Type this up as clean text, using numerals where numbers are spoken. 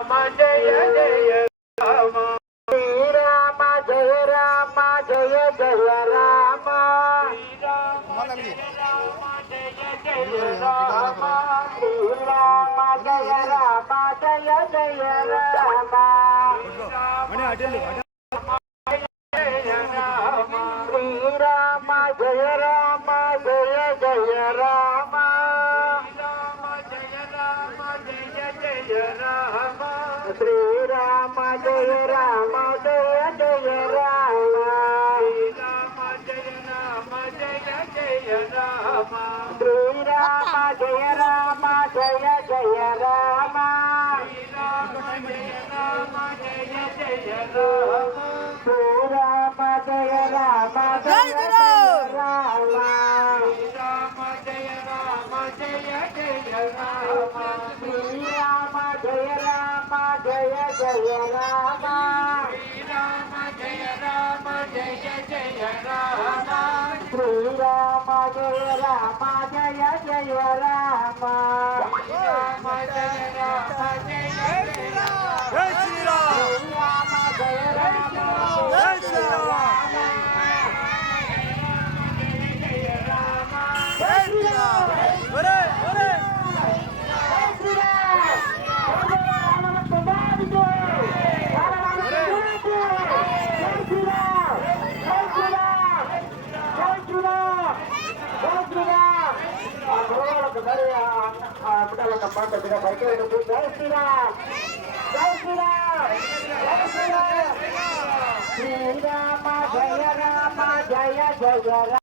జయ జయ రామ శ్రీరామ జయ రామ జయ జయ రామ శ్రీరామ జయ జయ రామ శ్రీరామ జయ రామ జయ జయ రామ శ్రీరామ జయ రామ జయ జయ రామ శ్రీరామ జయ రామ జయ జయ రామ శ్రీరామ జయ రామ జయ జయ రామ శ్రీరామ జయ రామ జయ జయ రామ శ్రీరామ జయ రామ జయ జయ రామ శ్రీరామ జయ రామ జయ జయ రామ శ్రీరామ జయ రామ జయ జయ రామ శ్రీరామ జయ రామ జయ జయ రామ జయ శ్రీరామ జయ రామ జయ శ్రీరామ జయ శ్రీరామ ఒరే ఒరే శ్రీరామ జయ రామ జయ జయ